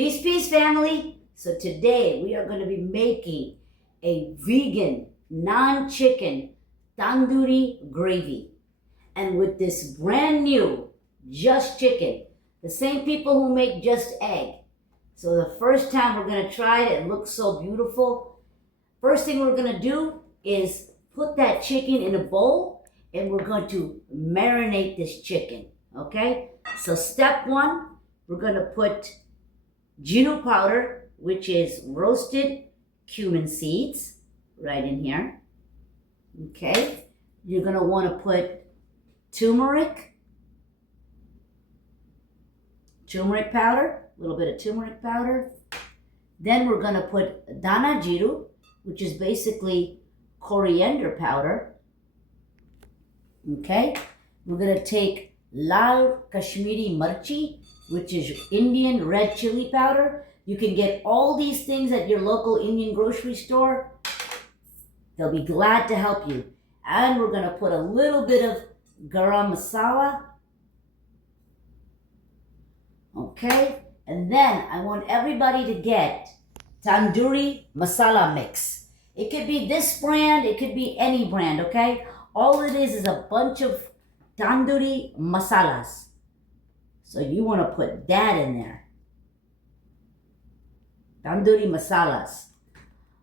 Peace, peace, family. So today we are going to be making a vegan, non-chicken tandoori gravy. And with this brand new Just Chicken, the same people who make Just Egg. So the first time we're going to try it, it looks so beautiful. First thing we're going to do is put that chicken in a bowl and we're going to marinate this chicken, okay? So step one, we're going to put Gino powder, which is roasted cumin seeds, right in here. Okay, you're going to want to put turmeric powder, a little bit of turmeric powder. Then we're going to put dana jiru, which is basically coriander powder. Okay, we're going to take lal Kashmiri mirchi, which is Indian red chili powder. You can get all these things at your local Indian grocery store. They'll be glad to help you. And we're going to put a little bit of garam masala. Okay, and then I want everybody to get tandoori masala mix. It could be this brand, it could be any brand, okay? All it is a bunch of tandoori masalas. So you want to put that in there. Tandoori masalas.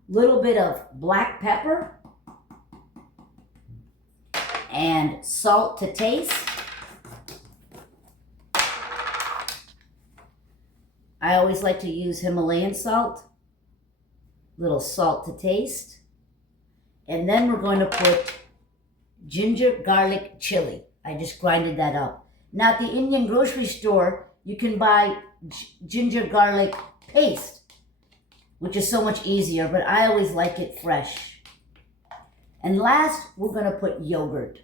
Little bit of black pepper and salt to taste. I always like to use Himalayan salt. Little salt to taste. And then we're going to put ginger garlic chili. I just grinded that up. Now at the Indian grocery store, you can buy ginger garlic paste, which is so much easier, but I always like it fresh. And last, we're going to put yogurt.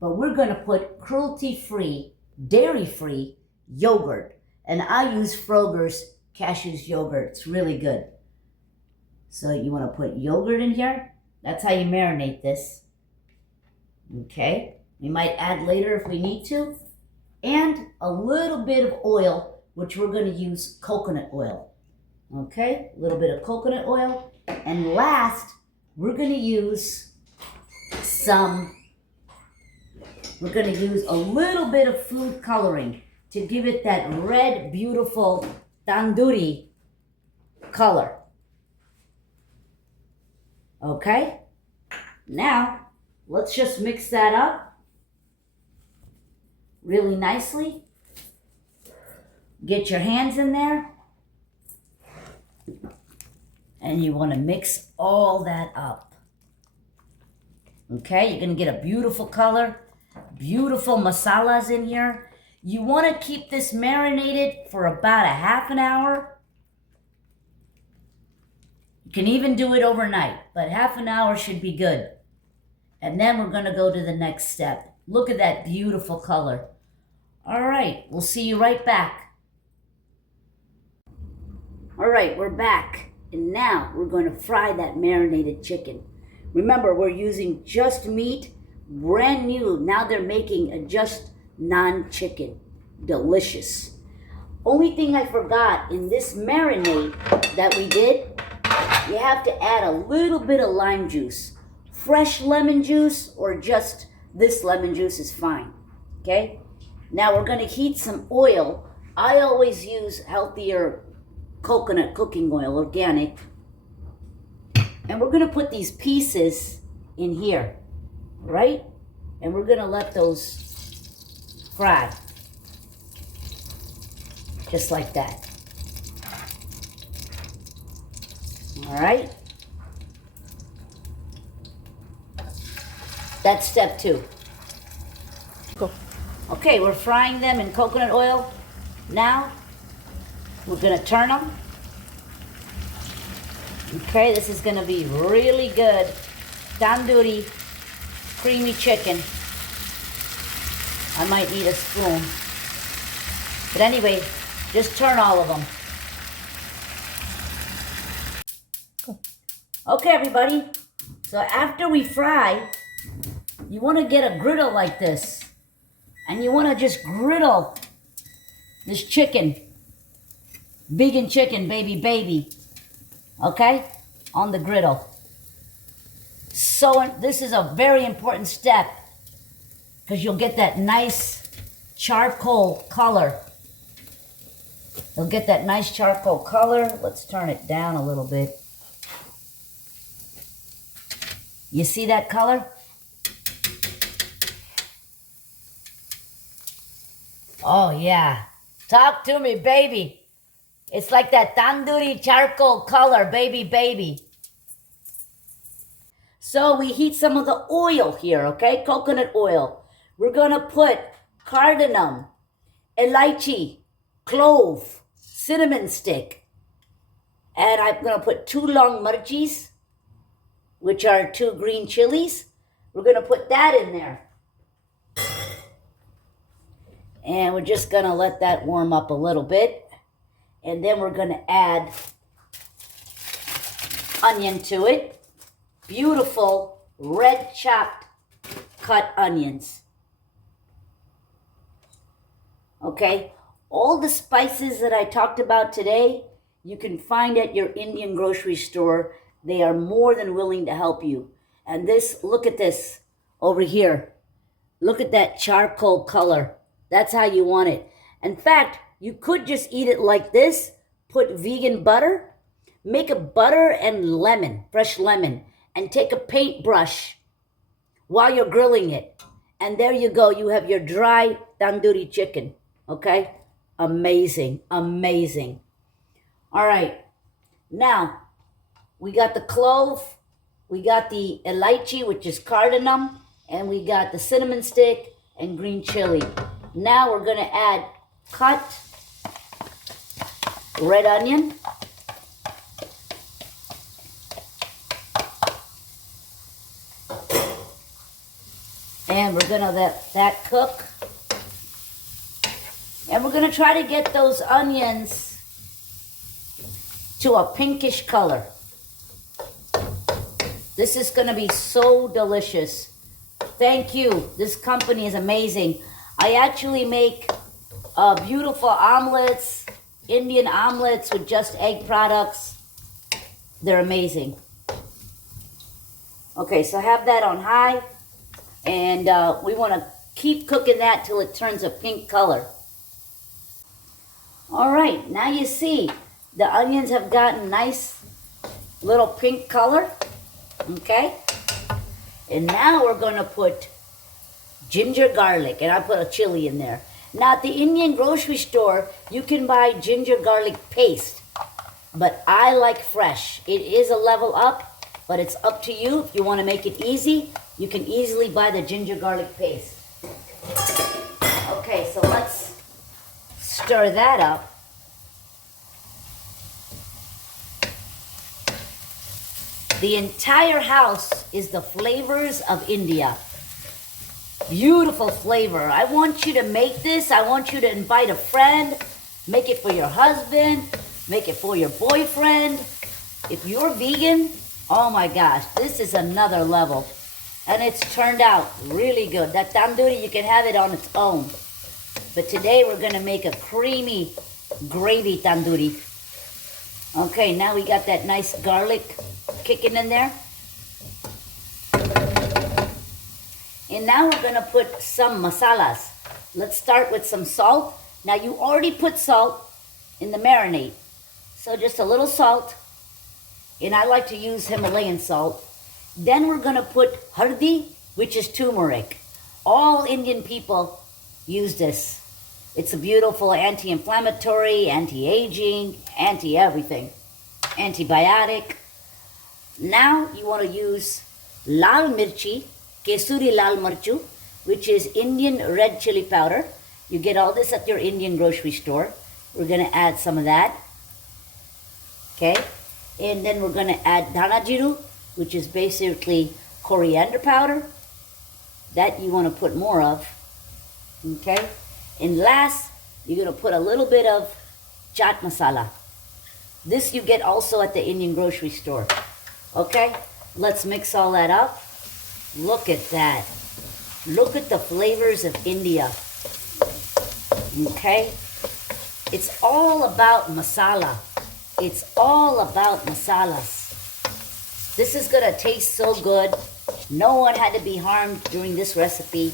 But we're going to put cruelty-free, dairy-free yogurt. And I use Froger's Cashews yogurt. It's really good. So you want to put yogurt in here. That's how you marinate this. Okay. We might add later if we need to. And a little bit of oil, which we're going to use coconut oil. Okay, a little bit of coconut oil. And last, we're going to use a little bit of food coloring to give it that red, beautiful tandoori color. Okay, now let's just mix that up really nicely. Get your hands in there. And you want to mix all that up. Okay, you're going to get a beautiful color, beautiful masalas in here. You want to keep this marinated for about a half an hour. You can even do it overnight, but half an hour should be good. And then we're going to go to the next step. Look at that beautiful color. All right, we'll see you right back. All right, we're back. And now we're going to fry that marinated chicken. Remember, we're using Just Meat, brand new. Now they're making a Just non-chicken. Delicious. Only thing I forgot in this marinade that we did, you have to add a little bit of lime juice. Fresh lemon juice or just this lemon juice is fine. Okay? Now we're going to heat some oil. I always use healthier coconut cooking oil, organic. And we're going to put these pieces in here, right? And we're going to let those fry. Just like that. All right? That's step 2. Cool. Okay, we're frying them in coconut oil. Now, we're going to turn them. Okay, this is going to be really good tandoori creamy chicken. I might need a spoon. But anyway, just turn all of them. Cool. Okay, everybody. So after we fry, you want to get a griddle like this. And you want to just griddle this chicken vegan chicken, baby. Okay? On the griddle. So this is a very important step because you'll get that nice charcoal color. You'll get that nice charcoal color. Let's turn it down a little bit. You see that color? Oh yeah. Talk to me, baby. It's like that tandoori charcoal color, baby. So we heat some of the oil here, okay? Coconut oil. We're gonna put cardamom, elaichi, clove, cinnamon stick. And I'm gonna put 2 long mirchis, which are 2 green chilies. We're gonna put that in there. And we're just gonna let that warm up a little bit. And then we're gonna add onion to it. Beautiful red chopped cut onions. Okay, all the spices that I talked about today, you can find at your Indian grocery store. They are more than willing to help you. And this, look at this over here. Look at that charcoal color. That's how you want it. In fact, you could just eat it like this. Put vegan butter. Make a butter and lemon, fresh lemon. And take a paintbrush while you're grilling it. And there you go. You have your dry tandoori chicken. Okay? Amazing. Amazing. All right. Now, we got the clove. We got the elaichi, which is cardamom. And we got the cinnamon stick and green chili. Now we're going to add cut red onion. And we're going to let that cook. And we're going to try to get those onions to a pinkish color. This is going to be so delicious. Thank you. This company is amazing. I actually make beautiful omelets, Indian omelets with just egg products. They're amazing. Okay, so have that on high. And we want to keep cooking that till it turns a pink color. All right, now you see the onions have gotten nice little pink color. Okay? And now we're going to put ginger garlic, and I put a chili in there. Now at the Indian grocery store, you can buy ginger garlic paste, but I like fresh. It is a level up, but it's up to you. If you want to make it easy, you can easily buy the ginger garlic paste. Okay, so let's stir that up. The entire house is the flavors of India. Beautiful flavor. I want you to make this. I want you to invite a friend. Make it for your husband. Make it for your boyfriend. If you're vegan, oh my gosh, this is another level. And it's turned out really good. That tandoori, you can have it on its own. But today we're going to make a creamy gravy tandoori. Okay, now we got that nice garlic kicking in there. And now we're going to put some masalas. Let's start with some salt. Now you already put salt in the marinade. So just a little salt. And I like to use Himalayan salt. Then we're going to put hardi, which is turmeric. All Indian people use this. It's a beautiful anti-inflammatory, anti-aging, anti-everything, antibiotic. Now you want to use lal mirchi, kesuri lal mirchu, which is Indian red chili powder. You get all this at your Indian grocery store. We're going to add some of that. Okay. And then we're going to add dhana jiru, which is basically coriander powder. That you want to put more of. Okay. And last, you're going to put a little bit of chaat masala. This you get also at the Indian grocery store. Okay, let's mix all that up. Look at that. Look at the flavors of India. Okay, It's all about masala. It's all about masalas. This is gonna taste so good. No one had to be harmed during this recipe.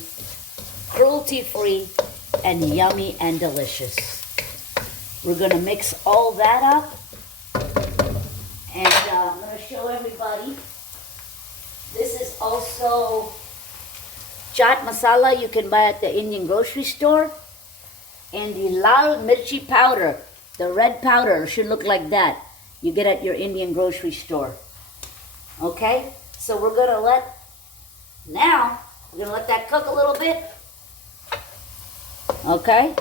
Cruelty-free and yummy and delicious. We're gonna mix all that up. And I'm gonna show everybody. This is also chaat masala you can buy at the Indian grocery store. And the lal mirchi powder, the red powder, should look like that. You get at your Indian grocery store. Okay, so we're gonna let that cook a little bit. Okay.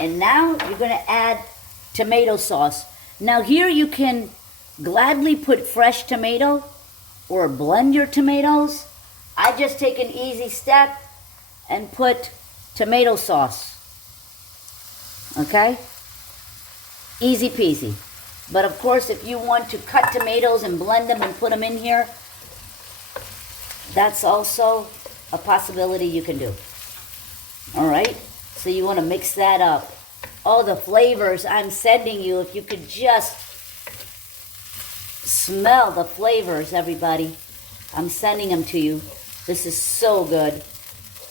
And now you're gonna add tomato sauce. Now here you can gladly put fresh tomato or blend your tomatoes. I just take an easy step and put tomato sauce. Okay? Easy peasy. But of course, if you want to cut tomatoes and blend them and put them in here, that's also a possibility you can do. All right? So you want to mix that up. All the flavors I'm sending you, if you could just smell the flavors, everybody. I'm sending them to you. This is so good.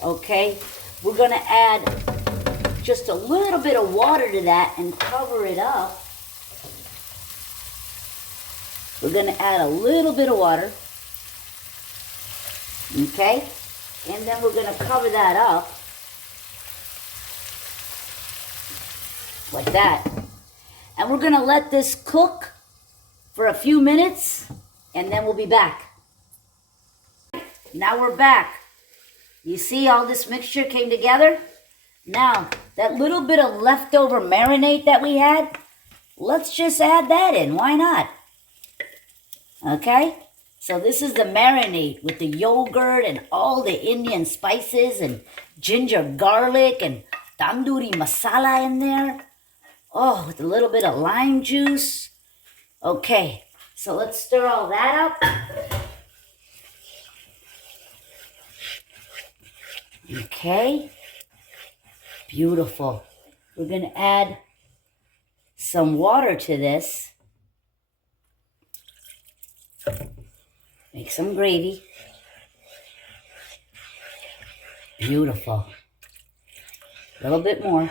Okay? We're going to add just a little bit of water to that and cover it up. We're going to add a little bit of water. Okay? And then we're going to cover that up. Like that. And we're going to let this cook for a few minutes. And then we'll be back. Now we're back. You see all this mixture came together? Now, that little bit of leftover marinade that we had, let's just add that in. Why not? Okay, so this is the marinade with the yogurt and all the Indian spices and ginger garlic and tandoori masala in there. Oh, with a little bit of lime juice. Okay, so let's stir all that up. Okay, beautiful. We're going to add some water to this. Make some gravy. Beautiful. A little bit more.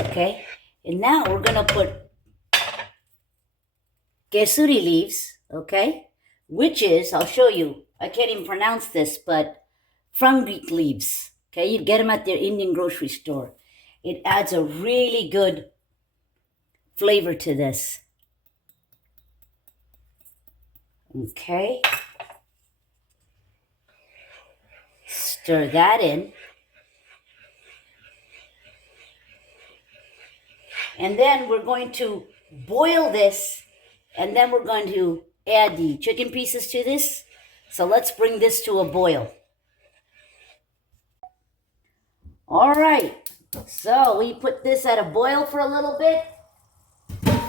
Okay. And now we're going to put kesuri leaves. Okay. Which is, I'll show you. I can't even pronounce this, but fenugreek leaves. Okay. You get them at their Indian grocery store. It adds a really good flavor to this. Okay. Stir that in. And then we're going to boil this, and then we're going to add the chicken pieces to this. So let's bring this to a boil. All right. So we put this at a boil for a little bit.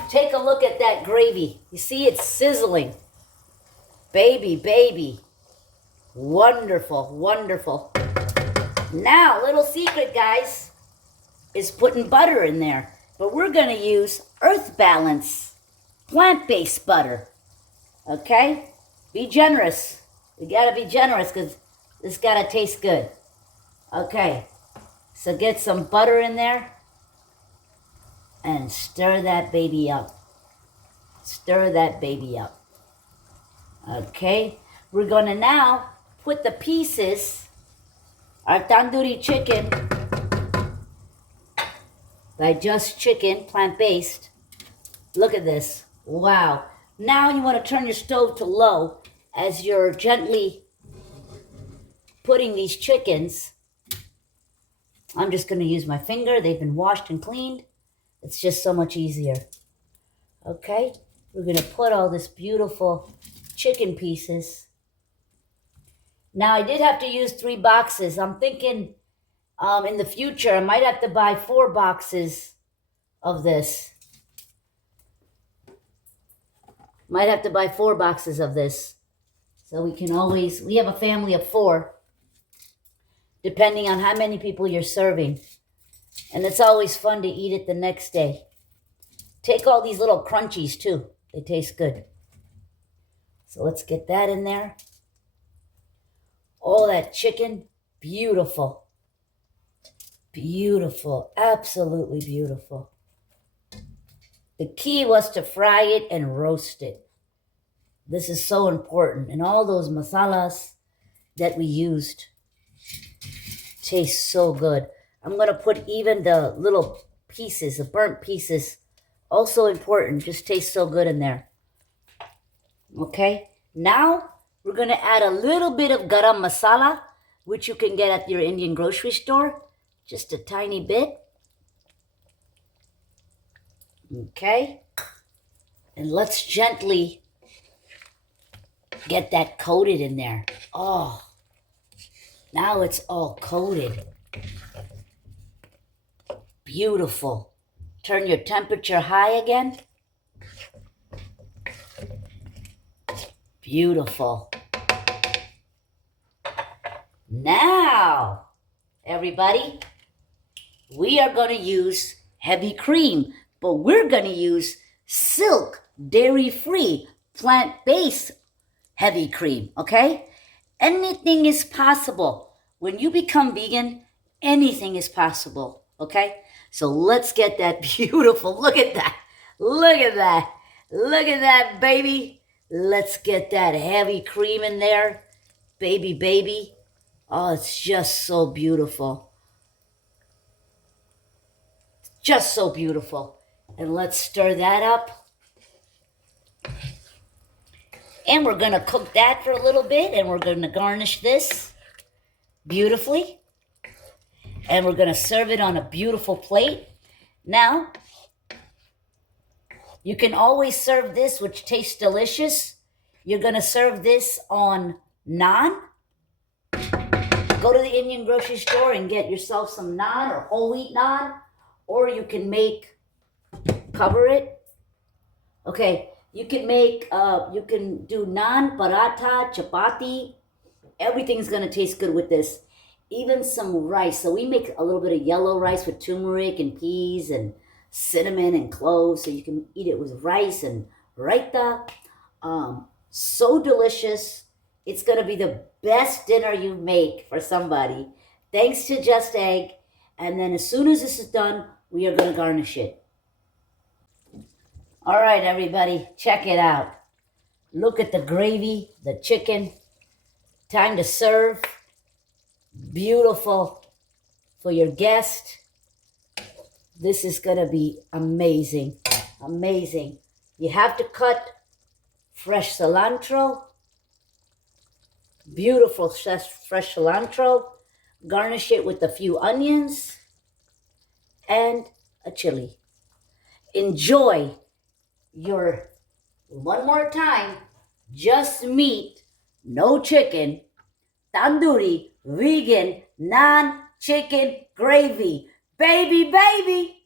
Take a look at that gravy. You see it's sizzling. Baby, baby. Wonderful, wonderful. Now, little secret, guys, is putting butter in there. But we're going to use Earth Balance plant-based butter. Okay? Be generous. We got to be generous because this got to taste good. Okay. So get some butter in there and stir that baby up. Stir that baby up. Okay, we're going to now put the pieces, our tandoori chicken, by Just Chicken, plant-based. Look at this. Wow. Now you want to turn your stove to low as you're gently putting these chickens. I'm just going to use my finger. They've been washed and cleaned. It's just so much easier. Okay, we're going to put all this beautiful chicken pieces. Now, I did have to use 3 boxes. I'm thinking in the future, I might have to buy 4 boxes of this. Might have to buy 4 boxes of this. So we can always, we have a family of 4. depending on how many people you're serving. And it's always fun to eat it the next day. Take all these little crunchies too. They taste good. So let's get that in there. Oh, that chicken, beautiful. Beautiful, absolutely beautiful. The key was to fry it and roast it. This is so important. And all those masalas that we used taste so good. I'm going to put even the little pieces, the burnt pieces, also important. Just tastes so good in there. Okay, now we're going to add a little bit of garam masala, which you can get at your Indian grocery store. Just a tiny bit. Okay, and let's gently get that coated in there. Oh, now it's all coated. Beautiful. Turn your temperature high again. Beautiful. Now, everybody, we are going to use heavy cream, but we're going to use silk, dairy-free, plant-based heavy cream, okay? Anything is possible. When you become vegan, anything is possible, okay? So let's get that beautiful, look at that, look at that, look at that, baby. Let's get that heavy cream in there, baby. Oh, it's just so beautiful. Just so beautiful. And let's stir that up. And we're going to cook that for a little bit, and we're going to garnish this beautifully. And we're going to serve it on a beautiful plate. Now, you can always serve this, which tastes delicious. You're going to serve this on naan. Go to the Indian grocery store and get yourself some naan or whole wheat naan. Or you can cover it. Okay, you can do naan, paratha, chapati. Everything's going to taste good with this. Even some rice. So we make a little bit of yellow rice with turmeric and peas and cinnamon and cloves. So you can eat it with rice and raita. So delicious. It's going to be the best dinner you make for somebody. Thanks to Just Egg. And then as soon as this is done, we are going to garnish it. All right, everybody, check it out. Look at the gravy, the chicken. Time to serve. Beautiful for your guest. This is going to be amazing. Amazing. You have to cut fresh cilantro. Beautiful fresh cilantro. Garnish it with a few onions and a chili. Enjoy your, one more time, just meat, no chicken, tandoori, vegan, non-chicken gravy. Baby.